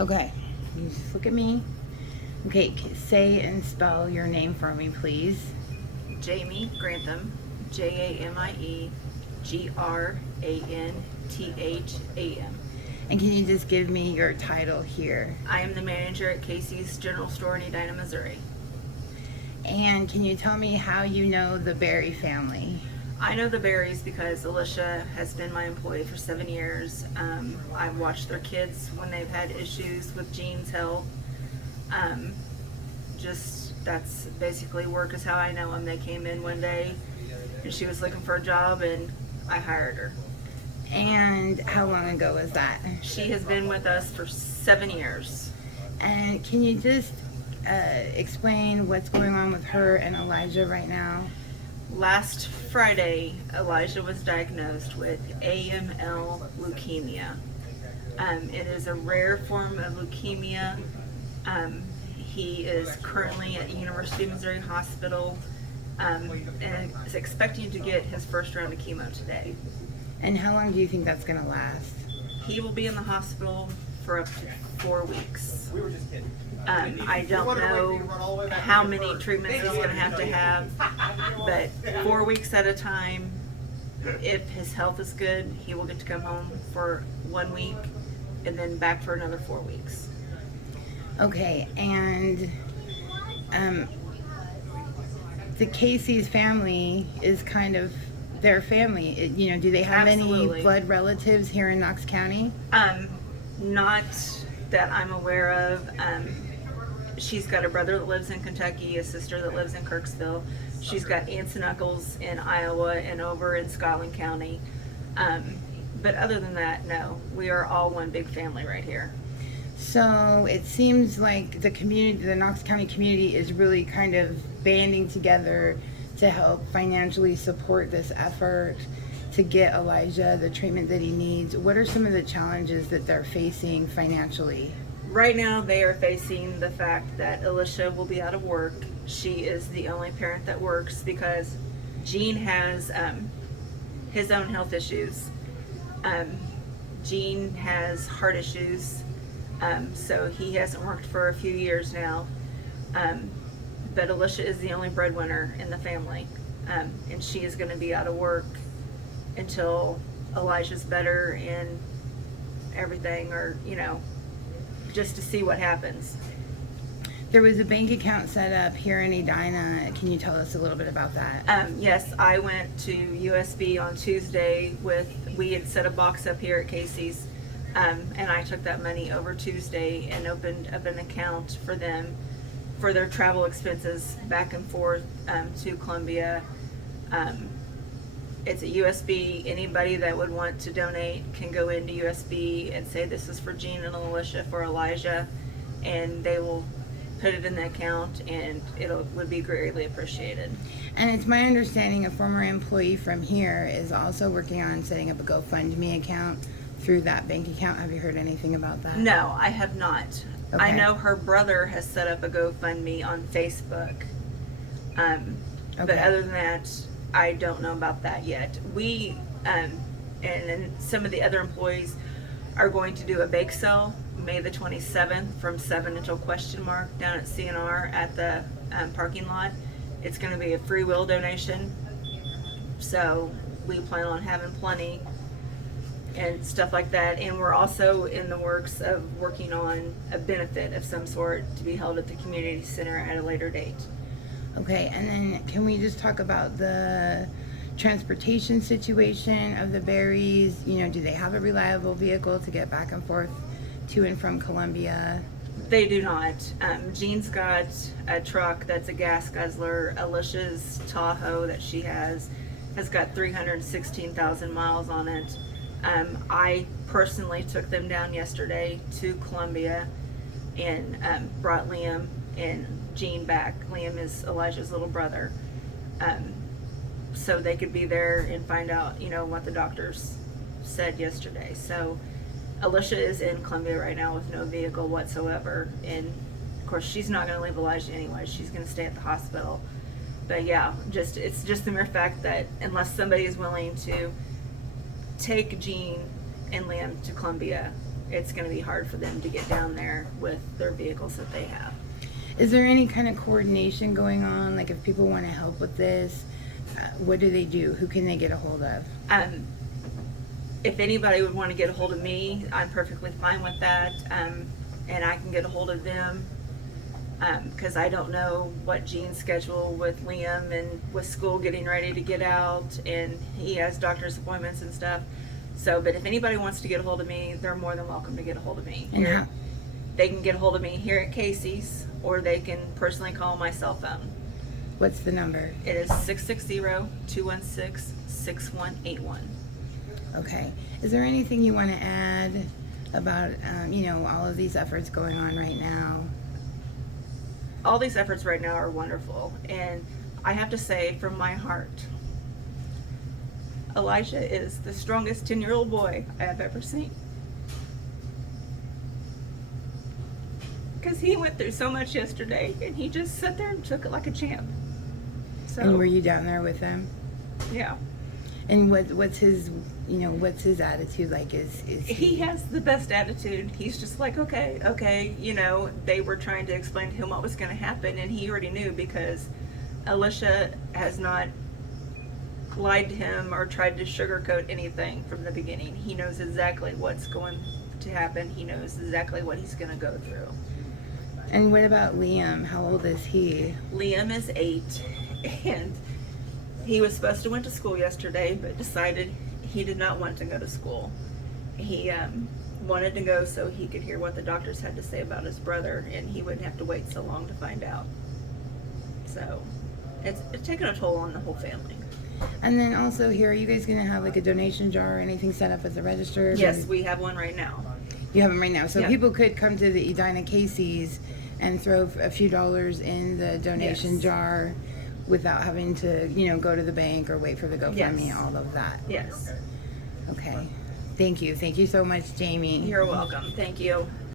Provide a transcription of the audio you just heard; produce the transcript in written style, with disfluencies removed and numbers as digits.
Okay, you just look at me. Okay, say and spell your name for me, please. Jamie Grantham, JamieGrantham. And can you just give me your title here? I am the manager at Casey's General Store in Edina, Missouri. And can you tell me how you know the Berry family? I know the Berries because Alijah has been my employee for 7 years. I've watched their kids when they've had issues with Jean's health. That's basically work is how I know them. They came in one day and she was looking for a job and I hired her. And how long ago was that? She has been with us for 7 years. And can you just explain what's going on with her and Alijah right now? Last Friday, Alijah was diagnosed with AML leukemia. It is a rare form of leukemia. He is currently at University of Missouri Hospital and is expecting to get his first round of chemo today. And how long do you think that's going to last? He will be in the hospital for up to 4 weeks. I don't know how many treatments he's going to have, but 4 weeks at a time. If his health is good, he will get to come home for 1 week and then back for another 4 weeks. Okay, and the Casey's family is kind of their family. Do they have Absolutely. any blood relatives here in Knox County? Not that I'm aware of. She's got a brother that lives in Kentucky, a sister that lives in Kirksville. She's got aunts and uncles in Iowa and over in Scotland County. But other than that, no. We are all one big family right here. So it seems like the community, the Knox County community, is really kind of banding together to help financially support this effort to get Alijah the treatment that he needs. What are some of the challenges that they're facing financially? Right now, they are facing the fact that Alijah will be out of work. She is the only parent that works because Gene has his own health issues. Gene has heart issues, so he hasn't worked for a few years now. But Alijah is the only breadwinner in the family, and she is going to be out of work until Elijah's better and everything, or just to see what happens. There was a bank account set up here in Edina. Can you tell us a little bit about that? Yes, I went to USB on Tuesday we had set a box up here at Casey's, and I took that money over Tuesday and opened up an account for them for their travel expenses back and forth to Columbia. It's a USB. Anybody that would want to donate can go into USB and say this is for Jean and Alijah for Alijah, and they will put it in the account, and would be greatly appreciated. And it's my understanding a former employee from here is also working on setting up a GoFundMe account through that bank account. Have you heard anything about that? No, I have not. Okay. I know her brother has set up a GoFundMe on Facebook. But other than that, I don't know about that yet. We and some of the other employees are going to do a bake sale May the 27th from 7 until question mark down at CNR at the parking lot. It's going to be a free will donation, so we plan on having plenty and stuff like that. And we're also in the works of working on a benefit of some sort to be held at the community center at a later date. Okay, and then can we just talk about the transportation situation of the Berries? Do they have a reliable vehicle to get back and forth to and from Columbia? They do not. Jean's got a truck that's a gas guzzler. Alicia's Tahoe that she has got 316,000 miles on it. I personally took them down yesterday to Columbia and brought Liam and Jean back. Liam is Elijah's little brother. So they could be there and find out, what the doctors said yesterday. So Alijah is in Columbia right now with no vehicle whatsoever. And of course, she's not going to leave Alijah anyway. She's going to stay at the hospital. But yeah, it's just the mere fact that unless somebody is willing to take Jean and Liam to Columbia, it's going to be hard for them to get down there with their vehicles that they have. Is there any kind of coordination going on? Like if people want to help with this, what do they do? Who can they get a hold of? If anybody would want to get a hold of me, I'm perfectly fine with that, and I can get a hold of them, because I don't know what Gene's schedule with Liam and with school getting ready to get out, and he has doctor's appointments and stuff. So, but if anybody wants to get a hold of me, they're more than welcome to get a hold of me. And how? They can get a hold of me here at Casey's, or they can personally call my cell phone. What's the number? It is 660-216-6181. Okay. Is there anything you want to add about, all of these efforts going on right now? All these efforts right now are wonderful, and I have to say from my heart, Elijah is the strongest 10-year-old boy I have ever seen. Because he went through so much yesterday, and he just sat there and took it like a champ. So, And were you down there with them? yeah. And what's his attitude like? Is He has the best attitude. He's just like, okay. They were trying to explain to him what was going to happen, and he already knew, because Alijah has not lied to him or tried to sugarcoat anything from the beginning. He knows exactly what's going to happen. He knows exactly what he's going to go through. And what about Liam? How old is he? Liam is 8, and he was supposed to went to school yesterday, but decided he did not want to go to school. He wanted to go so he could hear what the doctors had to say about his brother, and he wouldn't have to wait so long to find out. So it's taken a toll on the whole family. And then also here, are you guys going to have like a donation jar or anything set up at the register? Yes, we have one right now. You have them right now. So Yeah. people could come to the Edina Casey's and throw a few dollars in the donation Yes. jar without having to, go to the bank or wait for the GoFundMe, Yes. all of that. Yes. Okay. Thank you. Thank you so much, Jamie. You're welcome. Thank you.